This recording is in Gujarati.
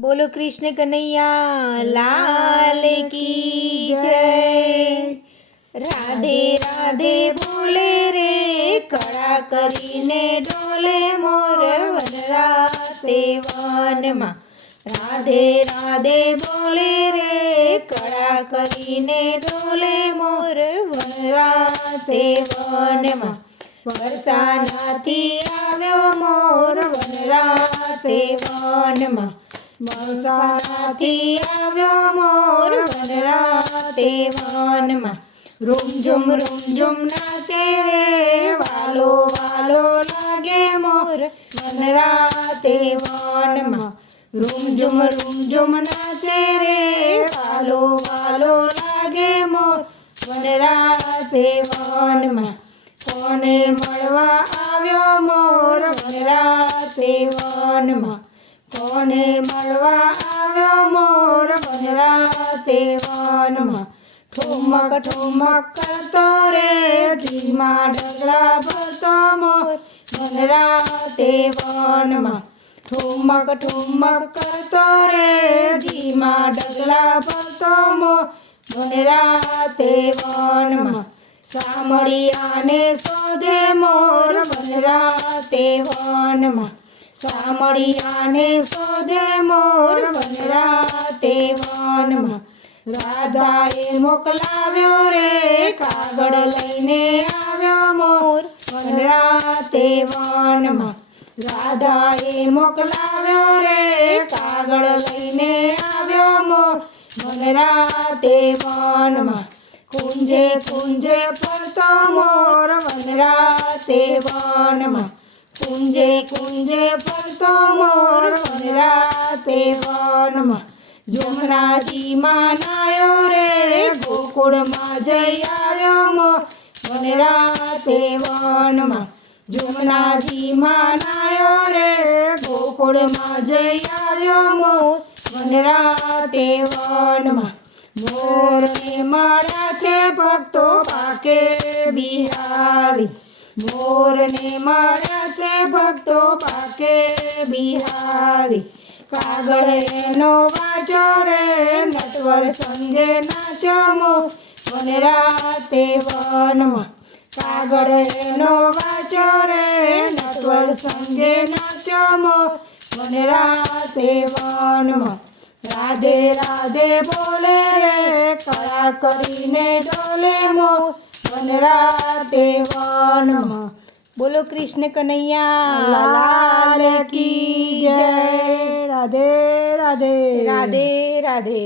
बोलो कृष्ण कन्हैया लाल की जय। राधे राधे बोले रे कड़ा करीने डोले मोर वनराते वनमा। राधे राधे बोले रे कड़ा करीने डोले मोर वनराते वनमा। वरसानाथी આવ્યો મોર વનરાતે વનમાં। વરસાનાથી આવ્યો મોર વનરાતે વનમાં। રૂમઝુમ નાચે રે વાલો વાલો લાગે મોર વનરાતે વનમાં। રૂમઝુમ નાચે રે વાલો વાલો લાગે મોર વનરાતે વનમાં। કોને મળવા આવ્યો મોર વનરાતે વનમાં। કોને મળવા આવ્યો મોર વનરાતે વનમાં। ઠુમક કરતો રે ધીમા ડગલા ભરતો મોર વનરાતે વનમાં। ઠુમક કરતો રે ધીમા ડગલા ભરતો મોર વનરાતે વનમાં। સામળિયાને શોધે મોર વનરાતે વનમાં। સામળિયાને શોધે મોર વનરાતે વનમાં। રાધાએ મોકલાવ્યો રે કાગળ લઈને આવ્યો મોર વનરાતે વનમાં। રાધાએ મોકલાવ્યો રે કાગળ લઈને આવ્યો મોર વનરાતે વનમાં। કુંજે ફરતો મોર વનરાતે વનમાં। કુંજે ફરતો મોર વનરાતે વનમાં। જમનાજીમાં નાયો રે ગોકુળમાં જઈ આવ્યો મોર વનરાતે વનમાં। જમનાજીમાં નાયો રે ગોકુળમાં જઈ આવ્યો મોર વનરાતે વનમાં। મોરને મળ્યા છે ભક્તો પાકે બિહારી। મોરને મળ્યા છે ભક્તો પાકે બિહારી। કાગળ એનો વાંચો રે નટવર સંગે નાચો મોર વનરાતે વનમાં। કાગળ એનો વાંચો રે નટવર સંગે નાચો મોર વનરાતે વનમાં। રાધે રાધે બોલે રે કળા કરીને ડોલે મોર વનરાતે વનમાં। બોલો કૃષ્ણ કનૈયા લાલ કી જય। રાધે રાધે રાધે રાધે।